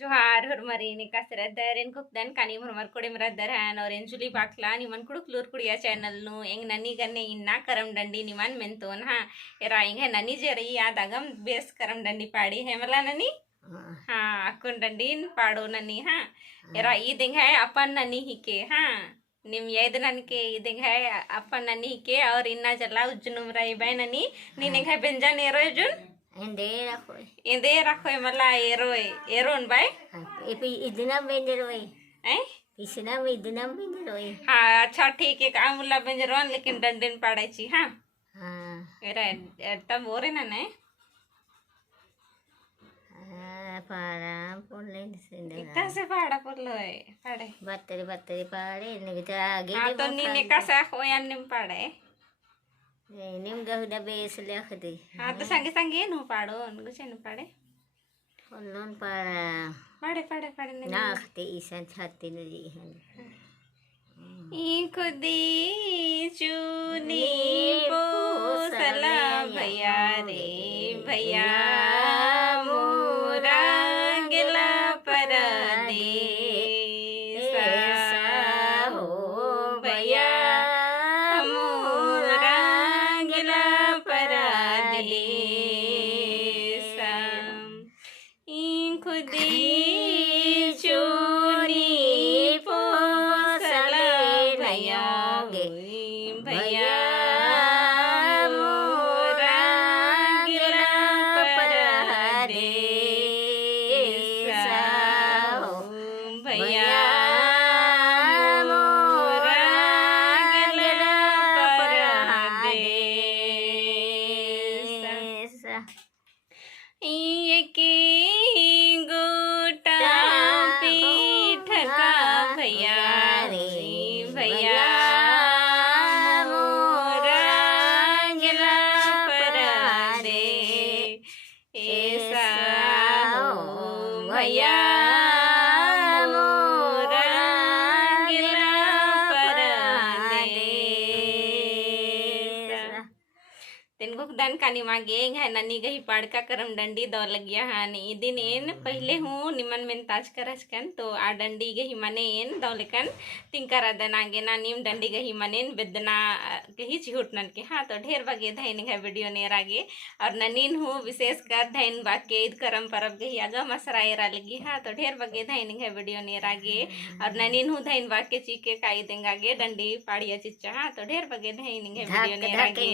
जोहार हुरमरी निकासरदर इन कुक्दन कानी हुरमर कोड़े मरदर हन और इंजुली बाखला निमन कुड़ुक लूर कुड़िया चैनल नु एंग ननी गन्ने इन्ना करम डंडी निमन मेंतोन हा एरा इंग है ननी जेरी याद आगम बेस करम डंडी पाड़ी है मला ननी हाँ अकुन डंडी पाड़ो ननी हाँ एरा ई दिंग है अपन ननी ही के हाँ निम येद नन के ई दिंग है अपन ननी ही के और इन्ना जला उज्जुनुम राई बाय ननी नी है बेंजन एरो जुन इंदे रखोय मला एरोय एरोन बाय एपी इदना बेंजरोय हैं इसना में इदना बेंजरोय हाँ अच्छा ठीक है कामुला बेंजरोन लेकिन डंडन पाडायची हाँ हाँ एरा तब ओरे ना ने पारा पोले से इतना से पाड़ा पुरलोय पाड़े बत्तरी पाड़े निगता आगे हाँ तो नीने का सा होया निम पाड़े निम गहुदा बेस लेख दे हाँ तो संगे संगे नु पाड़ो गुचे नु पाड़े लोन पाड़ा पाड़े पाड़े पाड़े ने नाखते ईसन छाती नजी है ई खुदी चुनी पोसला भैया रे भैया मोरा गिला परदेसा हो भैया मोरा गिला परदेसा ई खुदी चुनी पोसला भैया भैया मोरा गिला परदेसा हो भैया मोरा गिला परदेसा ये की गोटा पीठ का भैया रे भैया मोरा गिला परदेसा हो भैया मोरा गिला परदेसा तीन गुकदान कानी मांगे है ननी गही पाड़का करम डंडी दो लगिया हानी दिन एन पहले हूँ निमन में ताज करस कन तो आ डंडी गही मने एन दो लेकन तिंकरा दनागे ना नीम डंडी गही मनेन बेदना गही चिहुटनन के हाँ तो ढेर बगे धैन है वीडियो नेर आगे और ननीन हूँ विशेष कर धैन बाके ईद करम परब गही आगा मसरा एरा लगी हाँ तो ढेर बगे धैन है वीडियो नेर आगे और ननीन हूँ धैन बाके चीके काई देंगे डंडी पाड़िया चिच्चा हाँ तो ढेर बगे धैन है वीडियो नेर आगे।